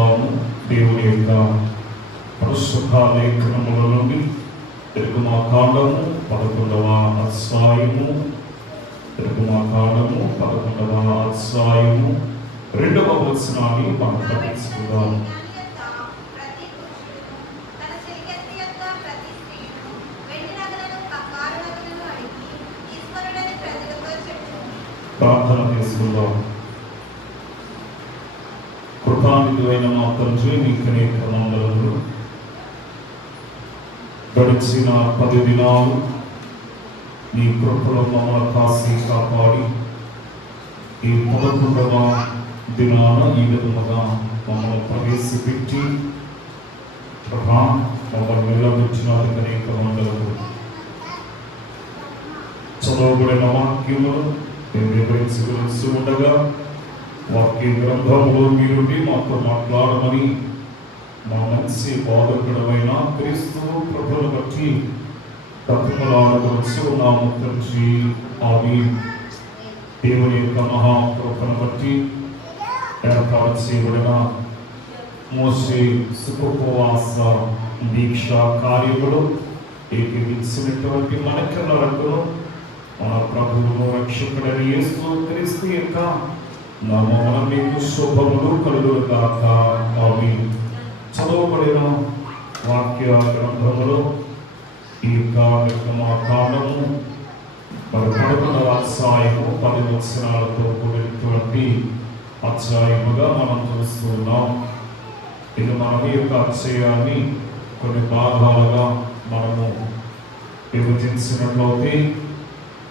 తెలుసుకుందాము. దేవుని యొక్క పరిశుద్ధ లేఖనముల నుండి నిర్గమాకాండము 11వ అధ్యాయము, నిర్గమాకాండము 11వ అధ్యాయము 2వ వచనాన్ని మనం పఠించుకుందాం. ప్రార్థన చేసుకుందాం. కృపానిధివైన మా తండ్రి, నీకు అనేక వందనములు. గడిచిన 10 దినాలు నీ కృపలో మమ్మల్ని కాసి కాపాడి ఈ 11వ దినాన ఈ విధముగా మమ్మల్ని ప్రవేశపెట్టి మమ్మల్ని నిలబెట్టినందుకు అనేక వందనములు. చదవబడిన వాక్యములు మేము వివరించి ఉండగా వాక్య గ్రంథంలో మీరుండి మాతో మాట్లాడమని మా మంచి బోధకుడమైన క్రీస్తు ప్రభువును బట్టి బ్రతిమలాడవచ్చు నా తండ్రి. ఆమేన్. దేవుని యొక్క మహాకృపను బట్టి ఏర్పాటు చేయబడిన మోషే సుఖోపవాస దీక్ష కార్యములు ఏకీవించినటువంటి మనకెల్లరకును మన ప్రభువును రక్షకుడైన యేసు క్రీస్తు యొక్క నామమున మీకు శుభములు కలుగును గాక. ఆమేన్. చదవబడిన వాక్య గ్రంథములో ఈ కార్యక్రమము 11వ అధ్యాయము 10 వచనాలతో కూడినటువంటి అధ్యాయముగా మనం చూస్తున్నాం. ఇది మనం ఈ యొక్క అధ్యాయాన్ని కొన్ని భాగాలుగా మనము విభజించినట్లయితే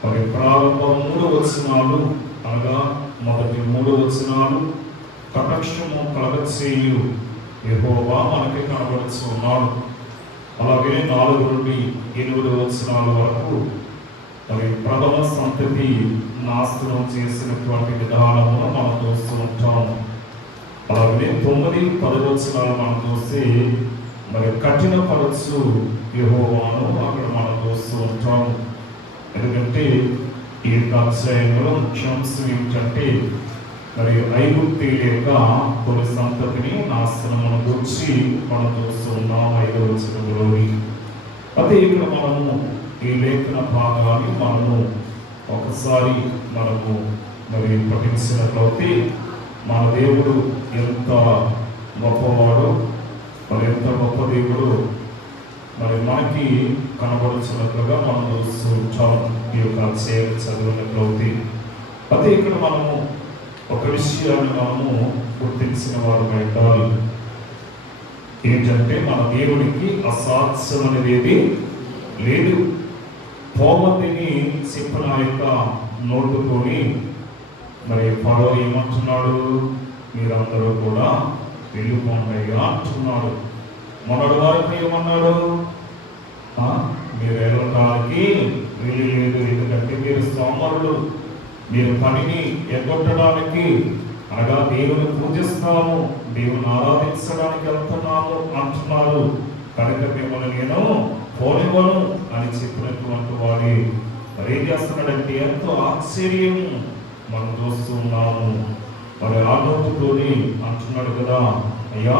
మరి ప్రారంభం 3 వచనాలు అనగా మొదటి 3 వచనాలు కటాక్షము కలగచేయు యెహోవా మనకి కనబడుతున్నాడు. అలాగే 4 నుండి 8 వచనాల వరకు మరి ప్రథమ సంతతి నాశనం చేసినటువంటి విధానమును మనం చూస్తూ ఉంటాము. అలాగే 9, 10 వచనాలు మనం చూస్తే మరి కఠినపరచు యెహోవాను అక్కడ మనం చూస్తూ ఉంటాము. ఎందుకంటే ఈ అధ్యాయంలో ముఖ్యాంశం ఏమిటంటే మరి ఐగుప్తీయుల యొక్క కొన్ని సంతతిని నాశనమును గురించి మనం చూస్తూ ఉన్నాం 5వ వచనంలోని. అదే ఇక్కడ మనము ఈ లేఖన భాగాన్ని మనము ఒకసారి మనము మరి పఠించినట్లయితే మన దేవుడు ఎంత గొప్పవాడు, మరి ఎంత గొప్ప దేవుడు మరి మనకి కనబడుతున్నట్లుగా మనం చూస్తూ ఉంటాం ఈ యొక్క అధ్యాయం చదివినట్లయితే. అదే ఇక్కడ మనము ఒక విషయాన్ని మనము గుర్తించిన వారు ఉండాలి. ఏంటంటే మన దేవుడికి అసాధ్యం అనేది లేదు. పోమతిని చెప్పిన యొక్క నోటుతోని మరి ఫరో ఏమంటున్నాడు, మీరందరూ కూడా వెళ్ళిపోండి అంటున్నాడు. మొన్నటి వారికి ఏమన్నాడు, మీరు వెళ్ళడానికి వీలు లేదు, ఎందుకంటే మీరు సోమరులు, మీరు పనిని ఎగ్గొట్టడానికి అనగా దేవుని పూజిస్తాము, దేవుని ఆరాధించడానికి వెళ్తున్నాము అంటున్నారు, కనుక మిమ్మల్ని నేను పోనివ్వను అని చెప్పినటువంటి వాడి మరి ఏం చేస్తున్నాడంటే ఎంతో ఆశ్చర్యం మనం చూస్తున్నాము. మరి ఆ నోటుతోని అంటున్నాడు కదా, అయ్యా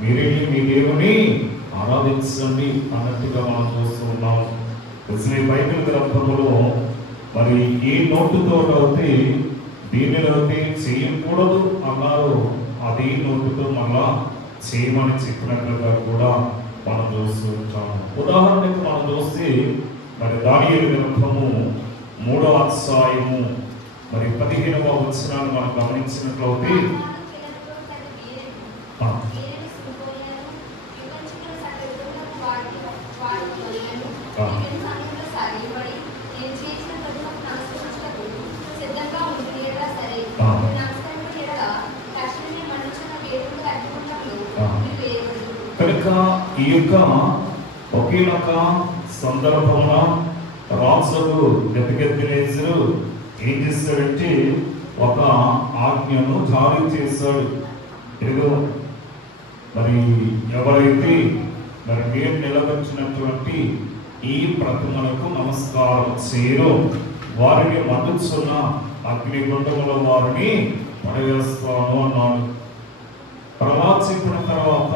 మీరేంటి మీ దేవుని ఆరాధించండి అన్నట్టుగా మనం చూస్తూ ఉన్నాము. బైబిల్ గ్రంథములో మరి ఏ నోటుతో అయితే దీనిలోకి చేయకూడదు అన్నారు, అదే నోటుతో మళ్ళా చేయమని చెప్పినట్లుగా కూడా మనం చూస్తూ ఉంటాము. ఉదాహరణకు మనం చూస్తే మరి దానియేలు గ్రంథము 3వ అధ్యాయము మరి 15వ వచనాన్ని మనం గమనించినట్లయితే కనుక ఈ యొక్క ఒకేనొక సందర్భంలో రాజుకు నెబుకద్నెజరు ఏం చేశాడంటే ఒక ఆజ్ఞను జారీ చేశాడు. ఏదో మరి ఎవరైతే మరి నేను నిలబెట్టినటువంటి ఈ ప్రతిమలకు నమస్కారం చేయరో వారిని మండుచున్న అగ్నిగుండముల వారిని పడవేస్తాను అన్నాడు. తర్వాత చెప్పిన తర్వాత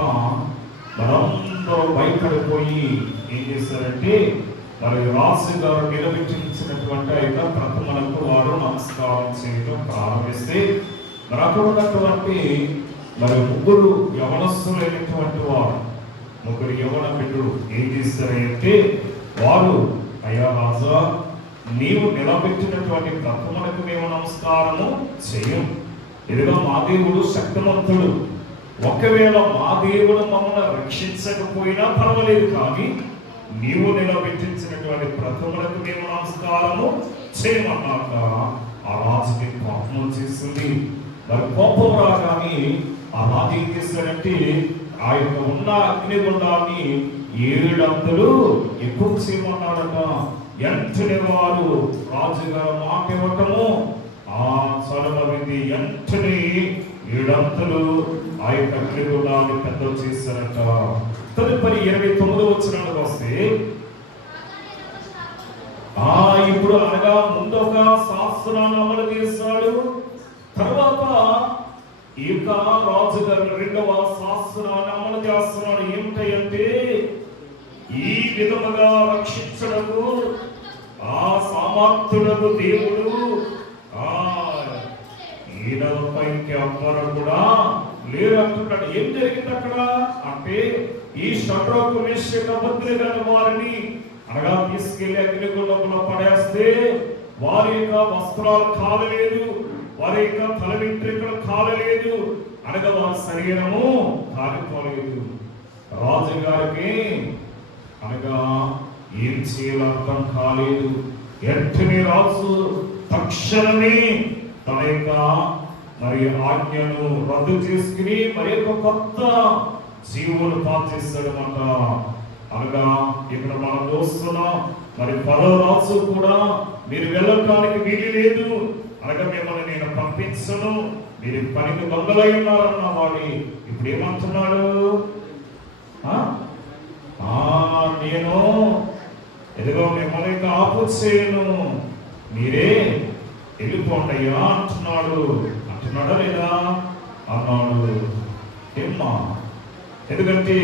మనందరూ భయపడిపోయి ఏం చేశారంటే మరి రాజు గారు నిలబెట్టించినటువంటి ఆ యొక్క ప్రతిమలకు వారు నమస్కారం చేయడం ప్రారంభిస్తే మరి అక్కడ ఉన్నటువంటి మరి ముగ్గురు యవనస్తులైనటువంటి వారు, ముగ్గురు యవన బిడ్డలు ఏం చేశారంటే వారు, అయ్యా రాజా, నీవు నిలబెట్టినటువంటి ప్రతిమలకు మేము నమస్కారము చేయం. ఇదిగో మా దేవుడు శక్తివంతుడు, ఒకవేళ మా దేవుడు మమ్మల్ని రక్షించకపోయినా పర్వాలేదు, కానీ నీవు నిలబెట్టించినటువంటి ప్రతిమలకు మేము నమస్కారము చేయమన్నాక ఆ రాజుకి కోపం చేస్తుంది. మరి కోపం రాగానే ఆ రాజు ఏం చేస్తాడంటే ఆ యొక్క ఉన్న అగ్నిగుండాన్ని 7 అంతలు ఎక్కువ చేయమన్నాడట. వెంటనే వారు రాజుగారు మాట ఇవ్వటము ఆ చలనవింది వెంటనే 7 అంతలు ఆ యొక్క అగ్నిగుండాన్ని పెద్దలు చేశారట. తదుపరి 29వ వచనానికి వస్తే ఇప్పుడు అనగా ముందు ఒక శాస్త్రాన్ని అమలు చేశాడు, తర్వాత ఈ యొక్క రాజుగారు 2వ శాస్త్రాన్ని అమలు చేస్తున్నాడు. ఏమిటంటే ఈ విధముగా రక్షించడము ఆ సామర్థ్యులకు దేవుడు ఈయనపైకి ఎవ్వరు కూడా లేరు అంటున్నాడు. ఏం జరిగింది అక్కడ అంటే ఈ షడ్రకు మేషకు అబద్ధులైన వారిని అనగా తీసుకెళ్లి అగ్నిగుండంలో పడేస్తే వారి యొక్క వస్త్రాలు కాలలేదు, వారి యొక్క తల వెంట్రుకలు కాలలేదు, అనగా వారి శరీరము కాలిపోలేదు. రాజుగారికి అనగా ఏం చేయాలో అర్థం కాలేదు. వెంటనే రాజు తక్షణమే తన యొక్క మరి ఆజ్ఞను రద్దు చేసుకుని మరి యొక్క కొత్త జీవులు పాస్ చేస్తాడనమాట. అనగా ఇక్కడ మనం చూస్తున్నాం, మరి ఫరో రాజు కూడా మీరు వెళ్ళటానికి వీలు లేదు, అనగా మిమ్మల్ని నేను పంపించను, మీరు పనికి దొంగలై ఉన్నారన్న వాడి ఇప్పుడు ఏమంటున్నాడు, నేను ఎదుగో మిమ్మల్ని ఆపు చేయను, మీరే వెళ్ళిపోండి అయ్యా అంటున్నాడు. అంటున్నాడా లేదా? అన్నాడు. ఏమ్మా, ఎందుకంటే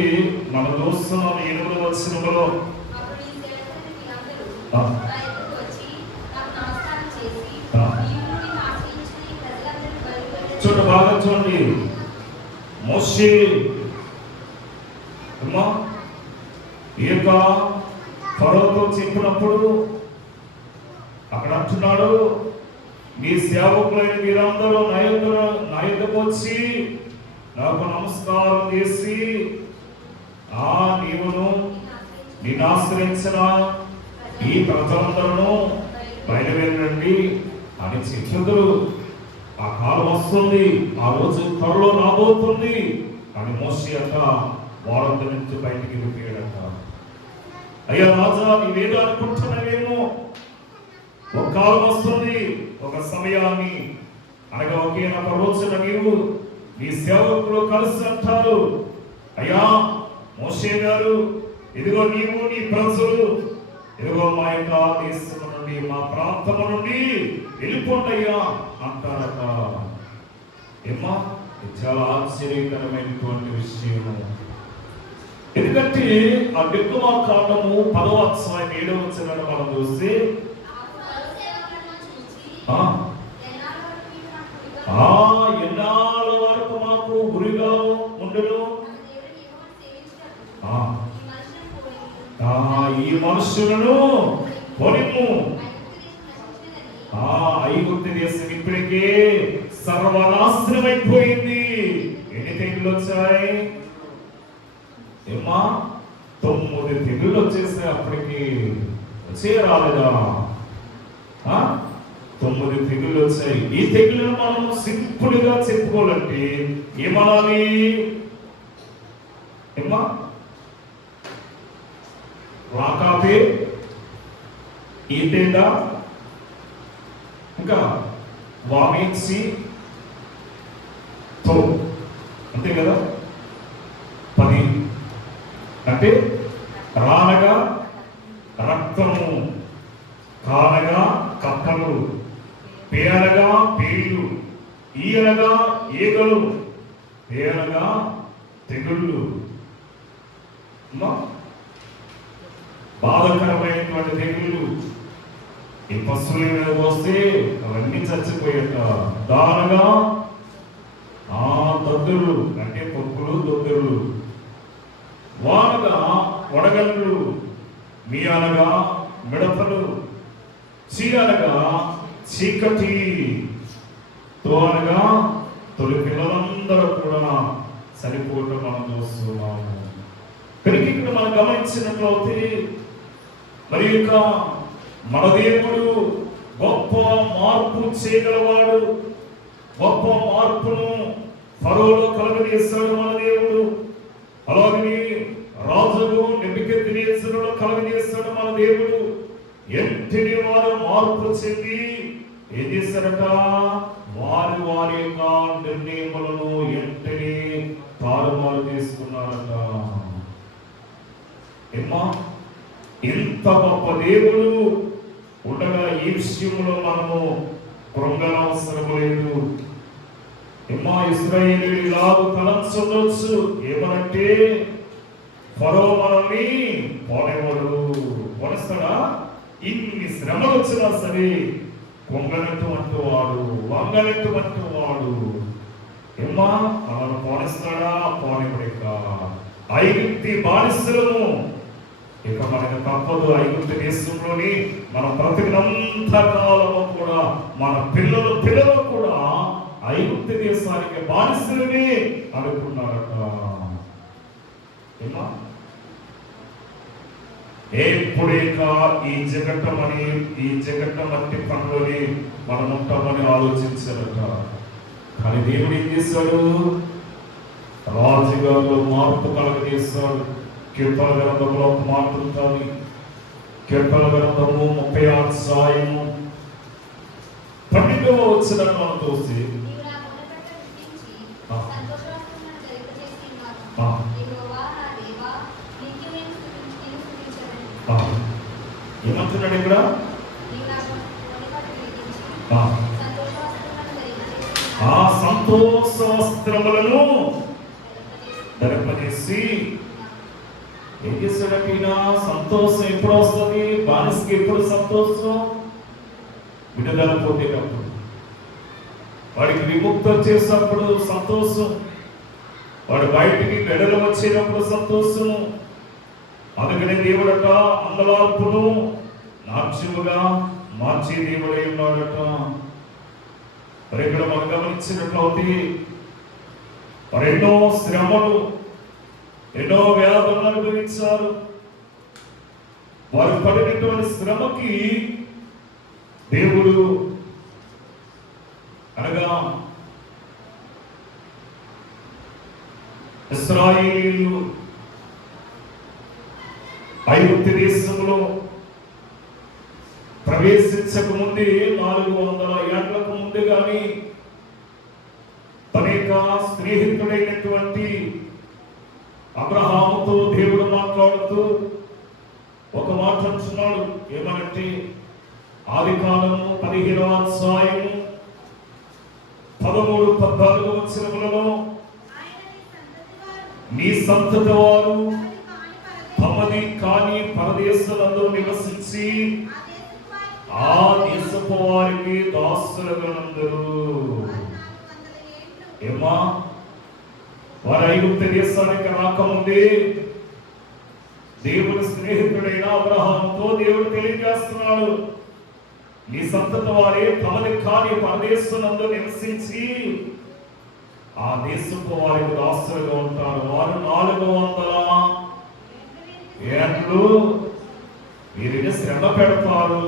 మనం చూస్తున్నాం 8వ వచనంలో చూడండి, బాగా చూడండి. మోషే అమ్మా ఈ యొక్క ఫరోతో చెప్పినప్పుడు అక్కడ అంటున్నాడు, మీ సేవకులైన మీరందరూ నా యొద్దకు వచ్చి నాకు నమస్కారం చేసి నీవును నిన్ను ఆశ్రయించిన ఈ ప్రజలందరూ బయలువెళ్ళండి అని చెప్పుదురు. ఆ కాలం వస్తుంది, ఆ రోజు త్వరలో రాబోతుంది అని మోషే అట వారందరి నుంచి బయటికి వెళ్ళిపోయాడట. అయ్యా రాజా, నీవేదో అనుకుంటున్నావేమో, ఒక కాలం వస్తుంది, ఒక సమయాన్ని అనగా ఒక రోజున నీవు నీ సేవకులు కలిసి అంటారు, అయ్యా మోషే గారు, ఇదిగో నీవు నీ ప్రజలు ఇదిగో మా యొక్క దేశం నుండి మా ప్రాంతం నుండి వెళ్ళిపోండి అయ్యా అంటారట. ఏమ్మా, ఇది చాలా ఆశ్చర్యకరమైనటువంటి విషయము. ఎందుకంటే ఆ నిర్గమాకాండము 10వ అధ్యాయం 7వ వచనాన్ని మనం చూస్తే ఎన్నాళ్ళ వరకు మాకు గురిగా ఉండును, ఈ మనుషులను కొనిము. ఐగుప్తు దేశం ఇప్పటికే సర్వనాశనమైపోయింది. ఎన్ని తెగులు వచ్చాయి ఏమ్మా? 9 తెగులు వచ్చేసాయి. అప్పటికి వచ్చే రాలేదా? 9 తెగులు వచ్చాయి. ఈ తెగులను మనం సింపుల్ గా చెప్పుకోవాలంటే ఏమనాలి ఏమ్మా? రాకాపే, ఈతేదా, ఇంకా వామిన్సి తో, అంతే కదా? 10 అంటే రానగా రక్తము, కానగా కప్పలు, పేరగా పేర్లు, ఈయనగా ఈగలు, పేరగా తెగుళ్ళు, బాధకరమైనటువంటి తెగుళ్ళు ఈ పశువుల మీద వస్తే అవన్నీ చచ్చిపోయేట. దానగా దద్దులు అంటే పొక్కులు దొద్దులు, వానగా వడగళ్ళు, మీ అనగా మిడతలు, చీ అనగా చీకటి, తో అనగా తొలి పిల్లలందరూ కూడా చనిపోవటం మనం చూస్తున్నాము. కనుక ఇక్కడ మనం గమనించినట్లయితే మరి యొక్క మన దేవుడు గొప్ప మార్పు చేయగలవాడు. గొప్ప మార్పును ఫరోలో కలుగజేశాడు మన దేవుడు. అలాగే రాజులు నెబుకద్నెజరులో కలుగజేశాడు మన దేవుడు. ఎంతని వారు మార్పు చెంది ఏం చేశారట? వారి వారి యొక్క నిర్ణయములను ఎంతని తారుమారు చేసుకున్నారట. ఏమ్మా, ఇంత గొప్ప దేవుడు ఉండగా ఈ విషయంలో మనము కృంగనవసరం లేదు. ఏమ్మా, ఇశ్రాయేలీయులు ఇలాగూ తలంచవచ్చు, ఏమనంటే ఫరో మనల్ని పోనేవాడు, పోనిస్తాడా? ఇన్ని శ్రమలు వచ్చినా సరే కొంగనటువంటి వాడు, వంగనటువంటి వాడు. ఏమ్మా, మనల్ని పోనిస్తాడా? పోనివ్వడిక. ఐగుప్తి బానిసలము, ఇక మనకు తప్పదు. ఐగుప్తు దేశంలోని మన బ్రతికినంత కాలము కూడా మన పిల్లలు కూడా ఐగుప్తు దేశానికి బానిసలనే అనుకున్నారట. ఎప్పుడేక ఈ జగట్ట మట్టి పనులని మనం ఉంటామని ఆలోచించారట. కానీ దేవుడు ఏం చేశాడు? రాజుగారిలో మార్పు కలగజేశాడు. కీర్తన గ్రంథంలో ఒక మాట ఉంటుంది. కీర్తన గ్రంథము 36 అధ్యాయము 12వ వచనాన్ని మనం చూసి ఏమంటున్నాడు ఇక్కడ? ఆ సంతోష వస్త్రములను ధరింపజేసి ఏం చేస్తాడట? సంతోషం ఎప్పుడు వస్తుంది? బానిసకి ఎప్పుడు సంతోషం? విడుదల పొందేటప్పుడు, వాడికి విముక్తి వచ్చేటప్పుడు సంతోషం, వాడు బయటికి గడలు వచ్చేటప్పుడు సంతోషం. అందుకనే దేవుడట అంగలార్పును నాట్యముగా మార్చే దేవుడై ఉన్నాడట. మరి ఇక్కడ మనం గమనించినట్లయితే మరి ఎన్నో శ్రమలు, ఎన్నో వ్యాధులను అనుభవించారు. వారు పడినటువంటి శ్రమకి దేవుడు అనగా ఇశ్రాయేలీయులు ఐగుప్తు దేశంలో ప్రవేశించక ముందే 400 ఏళ్లకు ముందు కానీ తన యొక్క స్నేహితుడైనటువంటి అబ్రహాముతో దేవుడు మాట్లాడుతూ ఒక మాట అంటున్నాడు. ఏమనంటే ఆదికాండము 15వ అధ్యాయము 13-14 వచనములలో నీ సంతతి వారు తమది కాని పరదేశులందు నివసించి ఆ దేశపు వారికి దాసులుగానందరు. ఏమా, వారు ఐగుప్తు దేశానికి రాకముందే దేవుని స్నేహితుడైన అబ్రహాముతో దేవుడు తెలియజేస్తున్నాడు, నీ సంతతి వారే తమది కాని పరదేశులందు నివసించి ఆ దేశపు వారికి దాసులుగా ఉంటారు. వారు 400 ఏళ్ళు వీరిని శ్రమ పెడతారు,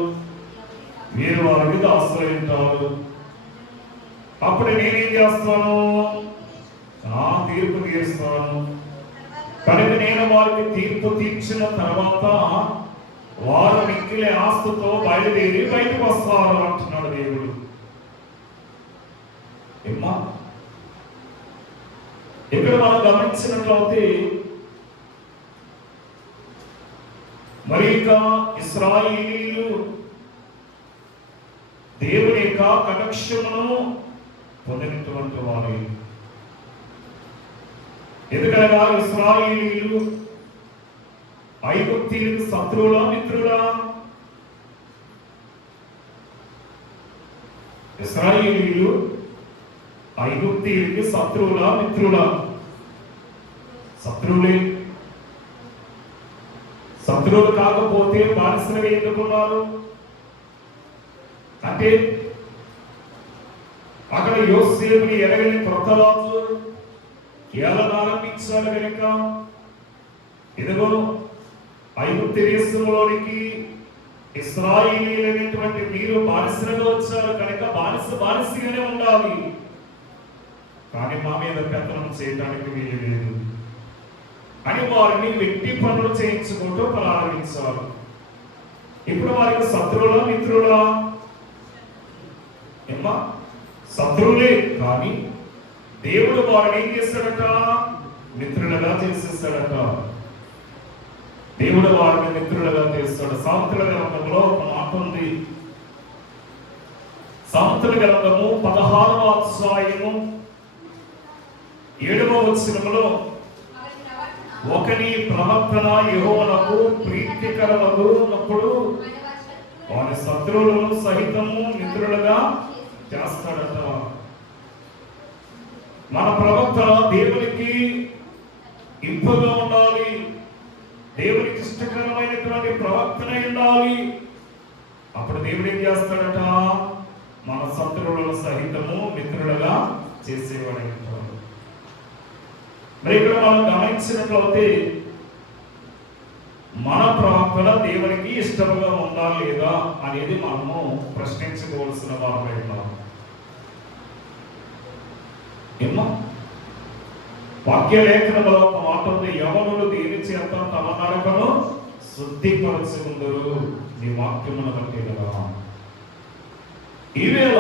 వీరు వారికి దాసులు ఉంటారు. అప్పుడు నేనేం చేస్తాను? నా తీర్పు తీరుస్తాను. కనుక నేను వారికి తీర్పు తీర్చిన తర్వాత వారు మిక్కిలే ఆస్తుతో బయలుదేరి బయటకు వస్తారు అంటున్నాడు దేవుడు. ఏమ్మా, ఇక్కడ మనం గమనించినట్లయితే మరి ఇశ్రాయేలీయులు దేవుని యొక్క కటాక్షమును పొందినటువంటి వారు. ఎందుకనగా ఇశ్రాయేలీయులు ఐగుప్తీయులకు శత్రువులా మిత్రులా? ఇశ్రాయేలీయులు ఐగుప్తీయులకు శత్రువులా మిత్రులా? శత్రువులే. శత్రువులు కాకపోతే బానిసలుగా ఎందుకున్నారు అంటే, అక్కడ యోసేపుని ఎరగని కొత్త రాజు ఏలన ఆరంభించాడు కనుక, ఇదిగో ఐగుప్తు దేశంలోనికి ఇశ్రాయేలీయులైనటువంటి మీరు బానిసలుగా వచ్చారు కనుక బానిసగానే ఉండాలి, కానీ మా మీద పెత్తనం చేయడానికి వీలు లేదు అని వారిని వెట్టి పనులు చేయించుకుంటూ ప్రారంభించారు. ఇప్పుడు వారికి శత్రువులా మిత్రులా? ఏమ్మా, శత్రువులే. కానీ దేవుడు వారిని ఏం చేశాడట? మిత్రులుగా చేసేసాడట. దేవుడు వారిని మిత్రులుగా చేస్తాడు. సామెతల గ్రంథంలో ఒక మాట ఉంది. సామెతల గ్రంథము 16వ అధ్యాయము 7వ వచనములో, ఒకని ప్రవర్తన యెహోవాకు ప్రీతికరమగునప్పుడు వారి శత్రువులను సహితము మిత్రులుగా చేస్తాడట. మన ప్రవర్తన దేవునికి ఇంపుగా ఉండాలి, దేవునికి ఇష్టకరమైనటువంటి ప్రవర్తన ఉండాలి. అప్పుడు దేవుడు ఏం చేస్తాడట? మన శత్రువులను సహితము మిత్రులుగా చేసేవాడు. మరి ఇక్కడ మనం గమనించినట్లయితే మన ప్రవర్తన దేవునికి ఇష్టంగా ఉందా లేదా అనేది మనము ప్రశ్నించుకోవాల్సిన వారమై ఉన్నాం. ఏమో వాక్య లేఖనంలో ఒక మాట ఉంది, యవనులు దేని చేత తమ నడకను శుద్ధిపరచుకుందరు నీ వాక్యమును బట్టి కదా. ఈవేళ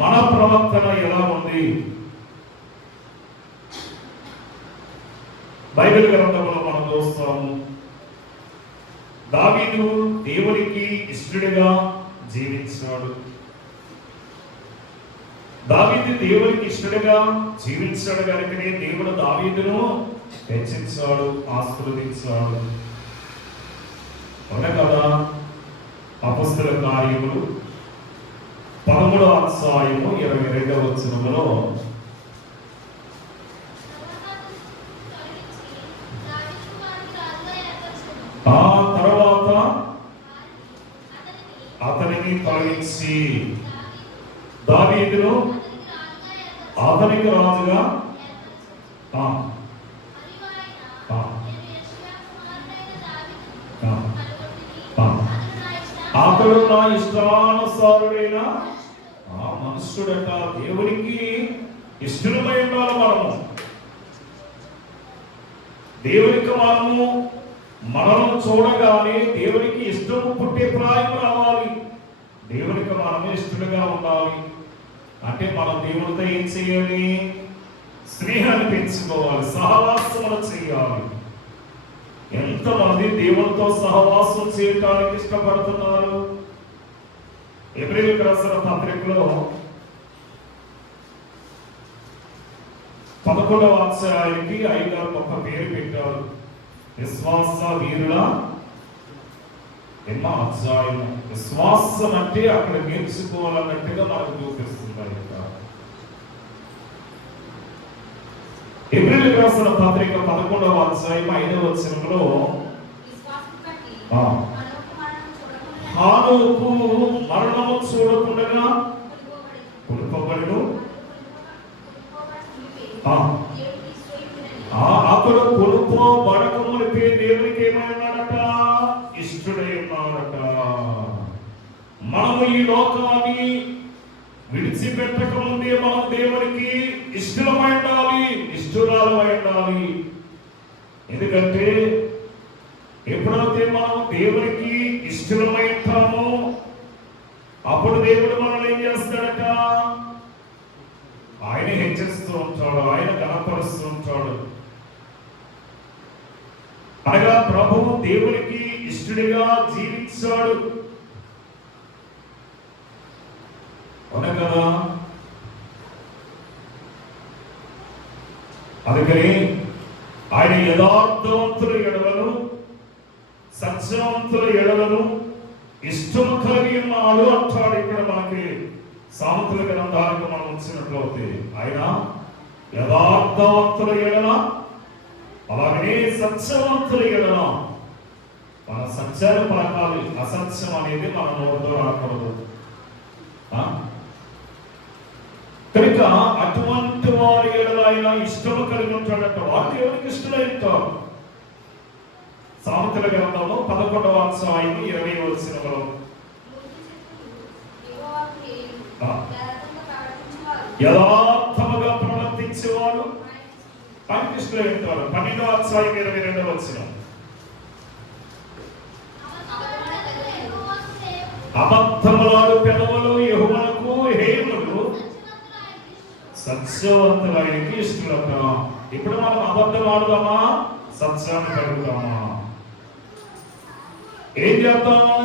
మన ప్రవర్తన ఎలా ఉంది? బైబిల్ గ్రంథంలో మనం చూస్తాము, దావీదు దేవునికి ఇష్టడుగా జీవించాడు. దావీదు దేవునికి ఇష్టడుగా జీవించాడు కనుకనే దేవుడు దావీదును హెచ్చించాడు, ఆశీర్వదించాడు. అవునా కదా? అపొస్తలుల కార్యములు 13వ అధ్యాయము 22వ వచనములో, ఆ తర్వాత అతనిని తొలగించి దావీదును అతనికి రాజుగా అతడు నా ఇష్టానుసారుడైన మనుష్యుడట. దేవునికి ఇష్టమై ఉండాలి మనము. దేవునికి మనము చూడగానే దేవునికి ఇష్టము పుట్టే ప్రాయం రావాలి. దేవునికి మనము ఇష్టలుగా ఉండాలి అంటే మనం దేవుడితో ఏం చేయాలి? స్నేహాన్ని పెంచుకోవాలి, సహవాసములు చేయాలి. ఎంతమంది దేవుడితో సహవాసం చేయడానికి ఇష్టపడుతున్నారు? హెబ్రీయులకు రాసిన పత్రికలో 11వ అధ్యాయానికి 5వ ఒక పేరు పెట్టారు, విశ్వాస వీరుల అధ్యాయము. విశ్వాసం అంటే అక్కడ నేర్చుకోవాలన్నట్టుగా మనకు చూపిస్తుంది. హెబ్రీయులకు రాసిన పత్రిక 11వ అధ్యాయం 5వ వచనంలో, హానోకు మరణము చూడకుండా కొనుక్కోబడును, అతడు కొనుక్కోబడకమునిపై దేవునికి ఏమైనాడట? ఇష్టడై ఉన్నాడట. మనము ఈ లోకాన్ని విడిచిపెట్టక ముందే మనం దేవునికి ఇష్టమై ఉండాలి, ఇష్టరాలమై ఉండాలి. ఎందుకంటే ఎప్పుడైతే మనం దేవునికి ఇష్టమై ఉంటామో అప్పుడు దేవుడు మనల్ని ఏం చేస్తాడట? ఆయన హెచ్చరిస్తూ ఉంటాడు, ఆయన గణపరుస్తూ ఉంటాడు. అనగా ప్రభువు దేవునికి ఇష్టడిగా జీవించాడు. అవునా కదా? అందుకని ఆయన యథార్థవంతుల ఎడలను సత్యవంతుల ఎడలను ఇష్టము కలిగి ఉన్నాడు అంటాడు. ఇక్కడ మనకి సామెతల గ్రంథానికి మనం ఉంచినట్లయితే ఆయన యథార్థవంతుల ఎడల అలాగనే సత్యవంతుల ఎడల మన సత్యాలు పలకాలి. అసత్యం అనేది మన నోటితో రాకూడదు. కనుక అటువంటి వారి ఎడల ఆయన ఇష్టము కలిగి ఉంటాడంట. వారు ఎవరికి ఇష్టమై ఉంటారు? సామెతల గ్రంథంలో 11వ అధ్యాయం 20వ వచనంలో యథార్థముగా ప్రవర్తించేవాడు ఆయనకి ఇష్టమై ఉంటారు. 12వ అధ్యాయం 22వ వచనం అబద్ధములాడు పెదవులు యెహోవాకు హేయములు, సత్యవంతులు ఆయనకి ఇష్టలట. ఇప్పుడు మనం అబద్ధం ఆడుదామా, సత్యాన్ని కలుగుతామా? ఏం చేద్దాము?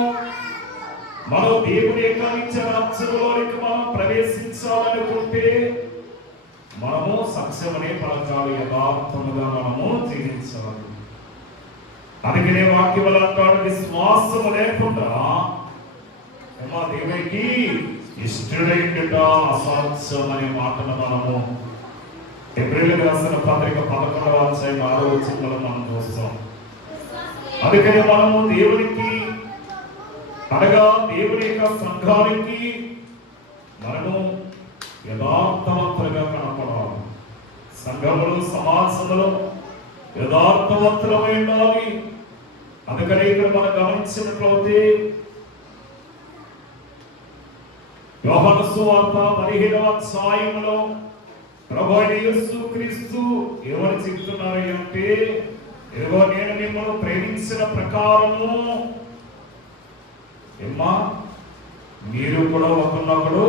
మనం దేవుని యొక్క నిత్య రాజ్యంలోనికి మనం ప్రవేశించాలనుకుంటే మనము సత్యమనే పలకాలి, యథార్థముగా మనము జీవించాలి. అందుకనే వాక్యములు అంటాడు, విశ్వాసము లేకుండా దేవునికి ఇష్టడైనట అసాధ్యం అనే మాటను మనము ఏప్రిల్ రాసిన పత్రిక 11వ అధ్యాయం 6వ వచనంలో మనం చూస్తాం. అందుకని మనము దేవునికి అనగా దేవుని యొక్క సంఘానికి మనము యథార్థవంతులుగా కనపడాలి. సంఘములు సమాజంలో యథార్థవంతులమై ఉండాలి. అందుకని ఇక్కడ మనం గమనించినట్లయితే యోహాను సువార్త 15వ అధ్యాయంలో ప్రభువైన యేసుక్రీస్తు ఏమని చెప్తున్నారు అంటే, ఇదిగో నేను మిమ్మల్ని ప్రేమించిన ప్రకారము ఏమ్మా మీరు కూడా ఒకరినొకడు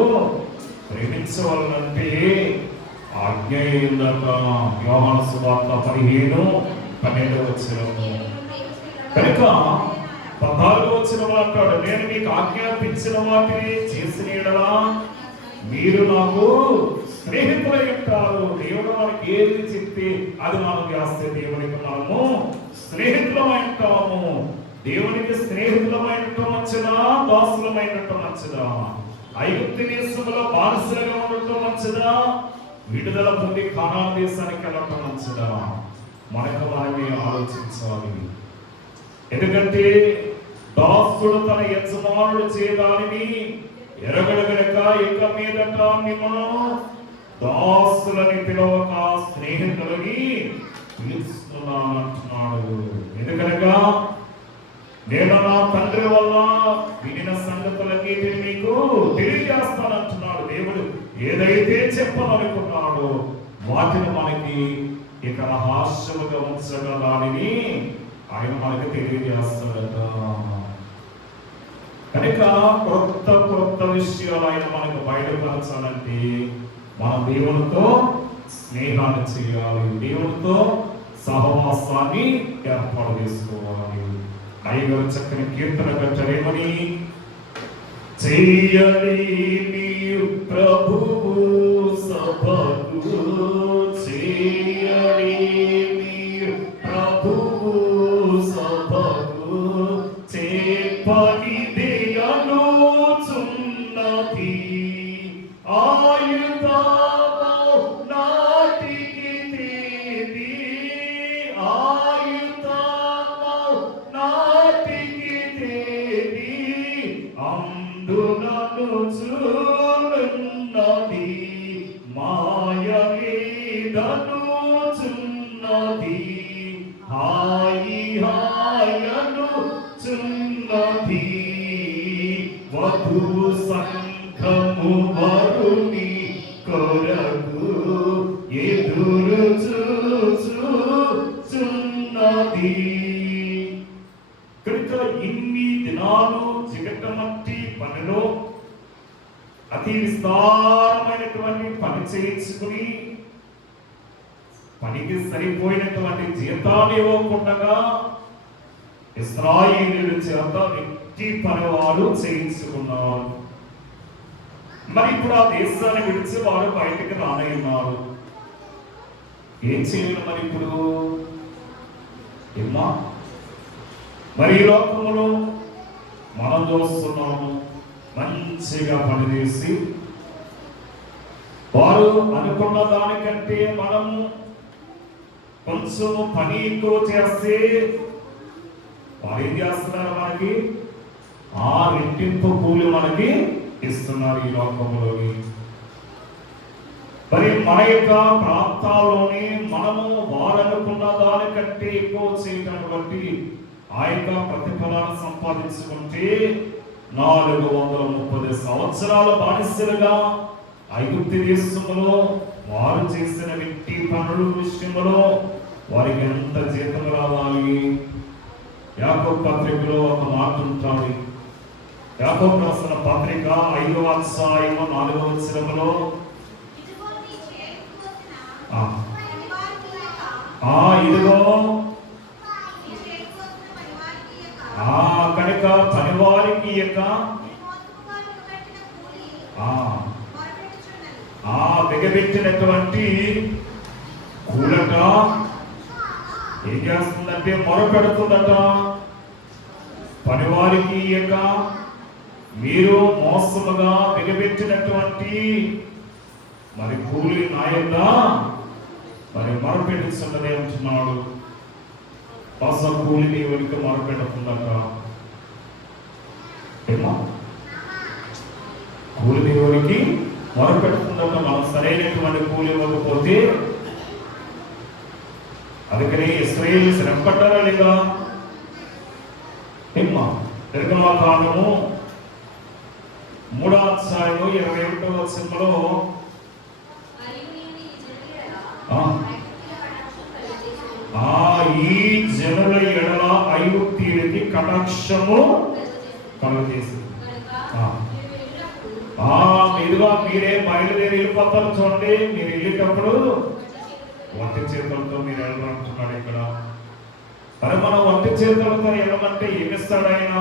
ప్రేమించవాలంటే ఆజ్ఞ ఏందట. యోహాను సువార్త 15:12 వచనము. కనుక 14వ వచనంలో అంటాడు, నేను మీకు ఆజ్ఞాపించిన వాటిని చేసిన యెడల మీరు నాకు స్నేహితులై ఉంటారు. దేవుడు మనకి ఏది చెప్తే అది మనం చేస్తే దేవునికి మనము స్నేహితులమై ఉంటాము. దేవునికి స్నేహితులమై ఉండటం మంచిదా, దాసులమై ఉండటం మంచిదా? ఐగుప్తు దేశంలో బానిసలుగా ఉండటం మంచిదా, విడుదల పొంది కానాను దేశానికి వెళ్ళటం మంచిదా? మనకు మనమే ఆలోచించాలి. ఎందుకంటే దాసుడు తన యజమానుడు చేయదానిని ఎరగడు గనుక ఇక మీదట మిమ్మల్ని దాసులని పిలవక స్నేహితులని పిలుస్తున్నానంటున్నాడు. ఎందుకనగా నేను నా తండ్రి వల్ల వినిన సంగతులన్నిటిని మీకు తెలియజేస్తానంటున్నాడు. దేవుడు ఏదైతే చెప్పాలనుకున్నాడో వాటిని మనకి ఇక రహస్యముగా ఉంచగా దానిని ఆయన మనకి తెలియజేస్తాడట. కనుక క్రొత్త విషయాలు ఆయన మనకు బయటపరచాలంటే మనం దేవునితో స్నేహాన్ని చేయాలి, దేవునితో సహవాసాన్ని ఏర్పాటు చేసుకోవాలి. అయ్యగారు చక్కని కీర్తన కట్టలేమని, చెయ్యని ప్రభువు సభకు చెయ్యని ప్రభువు సభకు చేపని దేయను చున్నది ఆయుధము నాటికి తేది ఆయుధము నాటికి తేది అందునను చూనున్నది మాయమేదను చున్నది హాయి హాయను చున్నది వధువు సంఘము వరుని కొరకు ఎదురు చూచుచున్నది. కనుక ఇన్ని దినాలు జిగటమట్టి పనిలో అతి విస్తారమైనటువంటి పని చేయించుకుని పనికి సరిపోయినటువంటి జీతాలు ఇవ్వకుండా ఇశ్రాయేలీయుల చేత వ్యక్తి పనివారు చేయించుకున్నారు. మరి ఇప్పుడు ఆ దేశాన్ని విడిచి వారు బయటికి రానయ్యున్నారు. ఏం చేయాలి మరి ఇప్పుడు? ఏమా మరి ఈ లోకంలో మనం చూస్తున్నాము, మంచిగా పనిచేసి వారు అనుకున్న దానికంటే మనము కొంచెం పని ఎక్కువ చేస్తే వారు ఏం చేస్తున్నారు? మనకి ఆ రెట్టింపు కూలి మనకి ఇస్తున్నారు ఈ లోకంలోని. మరి మన యొక్క ప్రాంతాల్లోని మనము వారు అనుకున్న దానికంటే ఎక్కువ చేయటం బట్టి ఆ యొక్క ప్రతిఫలాన్ని సంపాదించుకుంటే 430 సంవత్సరాల బానిసలుగా ఐగుప్తు దేశంలో వారు చేసిన వ్యక్తి పనుల విషయంలో వారికి ఎంత జీతం రావాలి? యాకోబు పత్రికలో ఒక మాట ఉంటుంది. యాకోబు రాసిన పత్రిక 5వ అధ్యాయం 4వ వచనంలో ఇదిగో కనుక పనివారికి యొక్క బిగబెట్టినటువంటి కూలట ఏం చేస్తుందంటే మొరపెడుతుందట. పనివారికి యొక్క మీరు మోసముగా బిగబెట్టినటువంటి మరి కూలి నాయన మరి మొరపెడుతున్నది అంటున్నాడు. బస కూలి దేవునికి మొరపెడుతుందట. ఏమో కూలి దేవునికి మొరపెడుతుందట. మనం సరైనటువంటి కూలి ఇవ్వకపోతే, అందుకని ఇశ్రాయేలు శ్రమపడ్డారా లేదా? ఏమ్మా నిర్గమకాండము 3వ అధ్యాయం 21వ వచనంలో ఈ జనుల ఎడల ఐగుప్తీయులకి కటాక్షము కలుగజేసింది. మీరుగా మీరే బయలుదేరి వెళ్ళిపోతారు. చూడండి, మీరు వెళ్ళేటప్పుడు ఒంటి చేతులతో మీరు వెళ్ళమంటున్నాడు ఇక్కడ. మరి మనం ఒంటి చేతులతో వెళ్ళమంటే ఏమిస్తాడు ఆయన?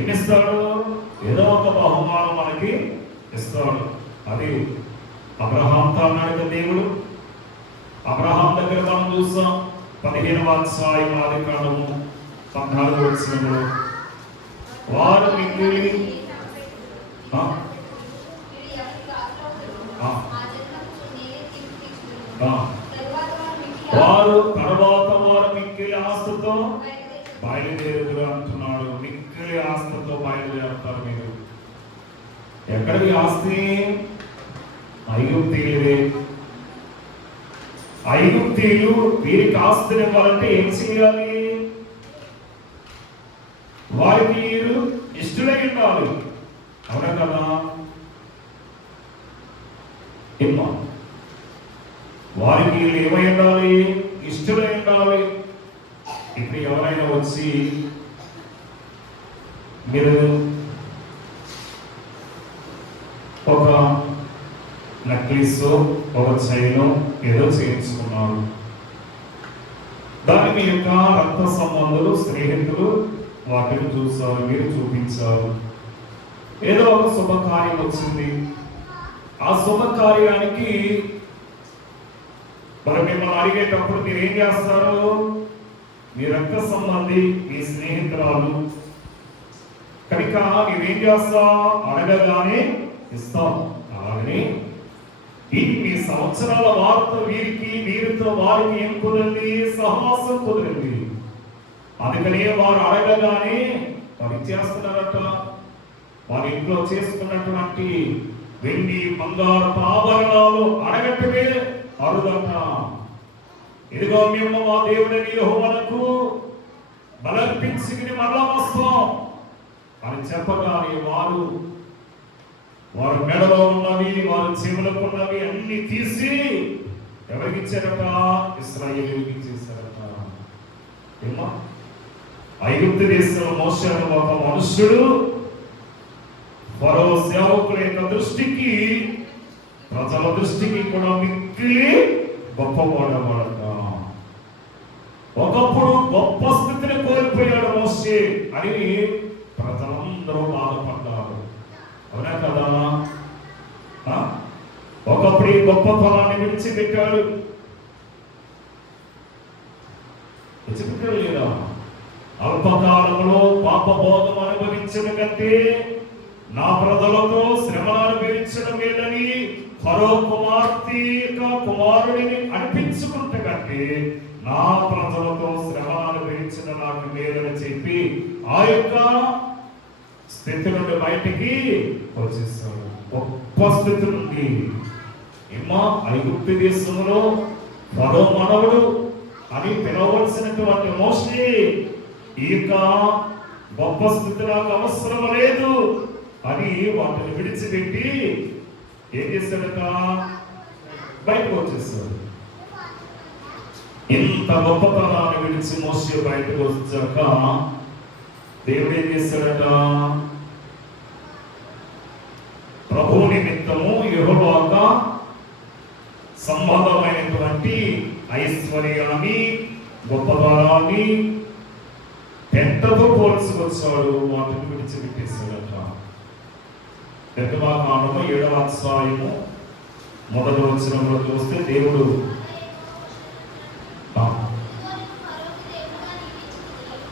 ఏమిస్తాడు? ఏదో ఒక బహుమానం మనకి ఇస్తాడు. అది అబ్రహాంతో అన్నాడు దేవుడు. అబ్రహాం దగ్గర మనం చూస్తాం 15వ అధ్యాయం ఆదికాండము 14వ వచనంలో వారు మిక్కిలి వారు తర్వాత వారు మిక్కిలి ఆస్తితో బయలుదేరుదురు అంటున్నాడు. మిక్కిలి ఆస్తితో బయలుదేరుతారు. మీరు ఎక్కడికి ఆస్తి? ఐగుప్తీయులే. ఐగుప్తీయులు వీరికి ఆస్తిని ఇవ్వాలంటే ఏం చేయాలి? వారికి ఇష్టలై ఉండాలి. అవునా కదా? ఏమో వారికి ఏమై ఉండాలి? ఇష్టలై ఉండాలి. ఇప్పుడు ఎవరైనా వచ్చి మీరు ఒక నెక్లెస్, ఒక చైన్ ఏదో చేయించుకున్నారు. దాన్ని మీ యొక్క రక్త సంబంధులు, స్నేహితులు వాటిని చూసారు, మీరు చూపించారు. ఏదో ఒక శుభకార్యం వచ్చింది. ఆ శుభకార్యానికి మరి మిమ్మల్ని అడిగేటప్పుడు మీరు ఏం చేస్తారు? మీ రక్త సంబంధి, మీ స్నేహితురాలు కనుక మీరేం చేస్తాం? అడగగానే ఇస్తాం. అలాగనే మీ సంవత్సరాల వారితో వీరికి, వీరితో వారికి ఏం కుదిరింది? సహవాసం కుదిరింది. అందుకనే వారు అడగగానే వారు ఇచ్చేస్తున్నారట. వారి ఇంట్లో చేసుకున్నటువంటి వెండి, బంగారు ఆభరణాలు అడగటమే అరుదట. ఇదిగో మేము మా దేవుడని యెహోవాకు బలర్పించుకుని మరలా వస్తాం అని చెప్పగానే వారు మెడలో ఉన్నవి, వారు చెవులకు ఉన్నవి అన్ని తీసి ఎవరికి ఇచ్చారట? ఇశ్రాయేలుకి ఇచ్చేసారట. ఏమా ఐగుప్తు దేశంలో మోషే అనే ఒక మనుష్యుడు ఫరో సేవకుల యొక్క దృష్టికి, ప్రజల దృష్టికి కూడా మిక్కిలి గొప్పవాడవాడట. ఒకప్పుడు గొప్ప స్థితిని కోల్పోయాడు మోషే అని ప్రజలందరూ బాధపడ్డారు. అవునా కదా? ఒకప్పుడు ఈ గొప్ప ఫలాన్ని విడిచిపెట్టాడు లేదా? అల్పకాలంలో పాపబోధం అనుభవించడం కంటే నా ప్రజలతో శ్రమను అనుభవించడం లేదని ఫరో కుమార్తె కుమారుడిని అనిపించుకుంటే కంటే నా ప్రజలతో శ్రమను అనుభవించడం నాకు మేలని చెప్పి ఆ యొక్క స్థితి నుండి బయటికి వచ్చేస్తాడు. గొప్ప స్థితి నుండి ఐగుప్తు దేశంలో ఫరో మనవుడు అని పిలవలసినటువంటి మోషే ఈ యొక్క గొప్ప స్థితి నాకు అవసరం లేదు అని వాటిని విడిచిపెట్టి ఏం చేశాడట? బయటకు వచ్చేస్తాడు. ఇంత గొప్పతనాన్ని విడిచి మోషే బయటకు వచ్చాక దేవుడు ఏం చేశాడట? ప్రభు నిమిత్తము యెహోవాకు సంబంధమైనటువంటి ఐశ్వర్యాన్ని గొప్పతనాన్ని పెంటతో పోల్చుకొచ్చాడు. వాటిని విడిచిపెట్టేశాడట. నిర్గమాకాండము 7వ అధ్యాయము 1వ వచనంలో చూస్తే దేవుడు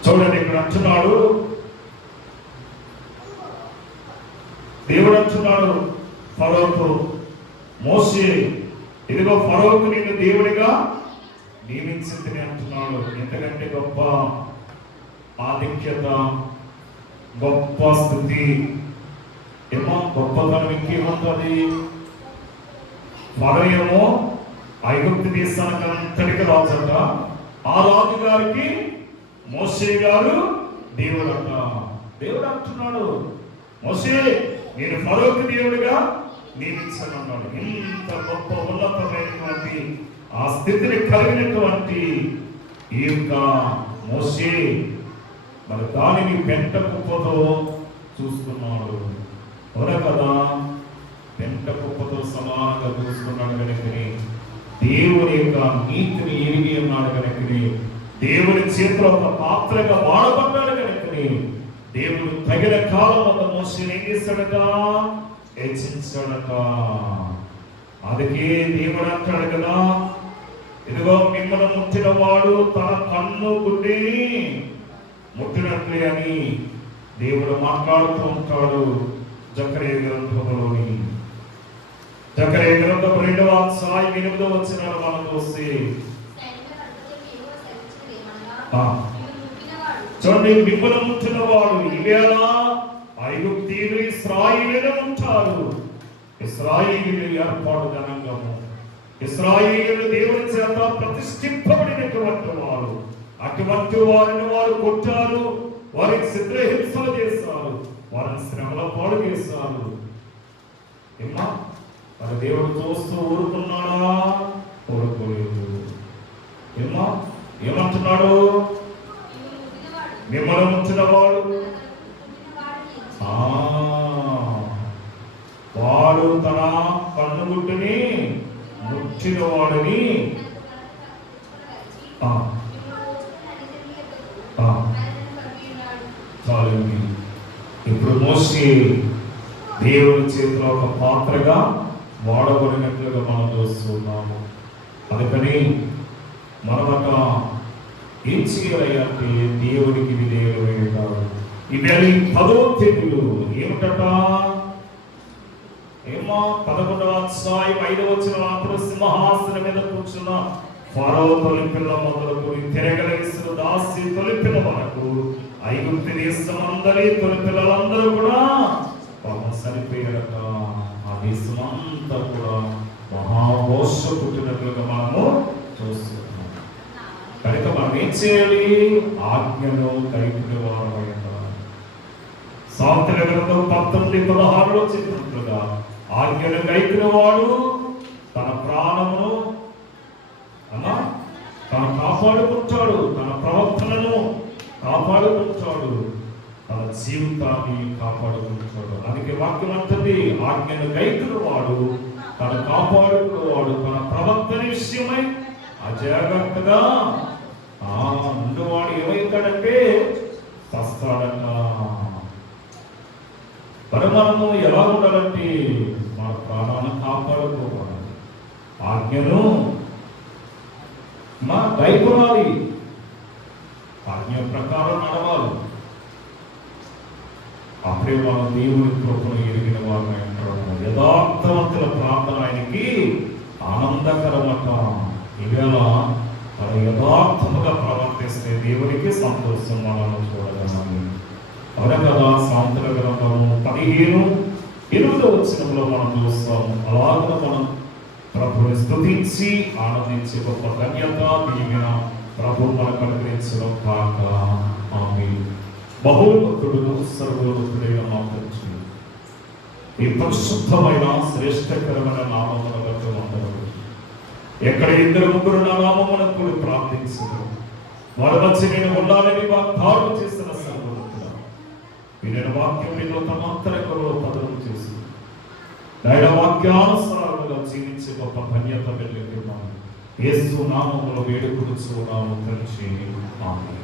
చూడండి, ఇక్కడ అంటున్నాడు, దేవుడు అంటున్నాడు ఫరోకు, మోషే ఇదిగో ఫరోకు నేను దేవుడిగా నియమించింది అంటున్నాడు. ఎంతకంటే గొప్ప ఆధిక్యత, గొప్ప స్థితి, ఏమో గొప్పతనం ఇంకేముంటుంది? ఫరో ఏమో ఐగుప్తు దేశానికి అంతటికి రాజట. ఆ రాజు గారికి మోషే గారు దేవుడు అంట. దేవుడు అంటున్నాడు, మోషే నేను ఫరోకు దేవుడిగా నియమించనున్నాడు. ఇంత గొప్ప ఉన్నతమైనటువంటి ఆ స్థితిని కలిగినటువంటి ఈ యొక్క మోషే మరి దానిని పెంట కుప్పతో చూసుకున్నాడు. అవునా కదా? పెంట కుప్పతో సమానంగా చూసుకున్నాడు కనుకని దేవుని యొక్క నీతిని ఎరిగి ఉన్నాడు కనుకని దేవుని చేతిలో ఒక పాత్రగా వాడబడ్డాడు కనుకని దేవుడు తగిన కాలం వద్ద మోషేని ఏం చేశాడట? హెచ్చించాడట. అందుకే దేవుడు అంటాడు కదా, ఇదిగో మిమ్మల్ని ముట్టిన వాడు తన కన్ను గుడ్డిని ముట్టినట్లే అని దేవుడు మాట్లాడుతూ ఉంటాడు. జకరియా గ్రంథంలోని జకరియా గ్రంథం 2వ అధ్యాయం 8వ వచనం మనం చూస్తే చూడండి, మిమ్మల్ని ముట్టిన వాడు ఇవేళ ఐగుప్తీయులు ఇశ్రాయేలీయులు ఉంటారు. ఇశ్రాయేలీయులు ఏర్పాటు జనాంగము, ఇశ్రాయేలీయులు దేవుని చేత ప్రతిష్ఠింపబడినటువంటి వారు. అటువంటి వారిని వారు కొట్టారు, వారికి చిత్రహింసలు చేస్తారు, వారిని శ్రమల పాడు చేస్తారు. ఏమా మరి దేవుడు చూస్తూ ఊరుకున్నాడా? ఊరుకోలేదు. ఏమా ఏమంటున్నాడు? మిమ్మల్ని ముట్టిన వాడు వాడు తన కన్నుగుడ్డుని ముట్టిన వాడిని చాలండి. ఇప్పుడు మోషే దేవుని చేతిలో ఒక పాత్రగా వాడబడినట్లుగా మనం చూస్తున్నాము. అందుకని మనమట ఏం చేయాలంటే దేవునికి విధేయులై ఉండాలి. ఇవి 10వ తెగులు ఏమిటట? ఏమో 11వ అధ్యాయం 5వ వచనం, అప్పుడు సింహాసనం మీద కూర్చున్న ఫరో తొలిపిల్ల మొదలుకొని తిరగలేసిన దాసి తొలిపిల్ల వరకు ఐగుప్తు దేశమందరి తొలిపిల్లలందరూ కూడా పాపం చనిపోయారట. ఆ దేశం అంతా కూడా మహాఘోష పుట్టినట్లుగా మనము చూస్తున్నాం. కనుక మనం ఏం చేయాలి? ఆజ్ఞను కైకొనే వారమై ఉండాలి. సామెతల గ్రంథం 19:16లో చెప్పినట్లుగా ఆజ్ఞను కైకొనేవాడు తన ప్రాణమును తను కాపాడుకుంటాడు, తన ప్రవర్తనను కాపాడుకుంటాడు, తన జీవితాన్ని కాపాడుకుంటాడు. అందుకే వాక్యం అంటుంది, ఆజ్ఞను కైకొనేవాడు తను కాపాడుకునేవాడు తన ప్రవర్తన విషయమై అజాగ్రత్తగా ఉండేవాడు ఏమవుతాడంటే వస్తాడట. మరి మనము ఎలా ఉండాలంటే మన ప్రాణాలను కాపాడుకోవాలి. ఆజ్ఞను గైకొనాలి, ఆజ్ఞ ప్రకారం నడవాలి. అప్పుడే మనం దేవుని కృపను ఎరిగిన వారిని అంటారు. యథార్థవంతుల ప్రార్థన ఆయనకి ఆనందకరమట. ఇవేళ తన యథార్థముగా ప్రవర్తిస్తే దేవునికి సంతోషం మనం చూడగలము. అవును కదా, సాంతుల గ్రంథము 15:8 వచనంలో మనం చూస్తాము. అలాగే మనం ప్రభుని స్తుతించి ఆనందించే గొప్ప ధన్యత దీవెన ప్రభు మనకు అనుగ్రహించడం కాక. ఆమేన్. బహుభక్తుడు సర్వోన్నతుడైన మా తండ్రి, ఈ పరిశుద్ధమైన శ్రేష్టకరమైన నామమును బట్టి వందనాలు. ఎక్కడ 2-3 నా నామమును కూడి ప్రార్థించడం వారి మధ్య నేను ఉండాలని వాగ్దానం చేసిన సర్వోన్నతుడా, వినిన వాక్యం మీలో తమ అంతరంగంలో పదవి చేసి దైవ వాక్యానుసారంగా జీవించే గొప్ప ధన్యత వెళ్ళుతున్నాను. యేసు నామములో వేడుకొనుచున్నాము తండ్రి. ఆమేన్.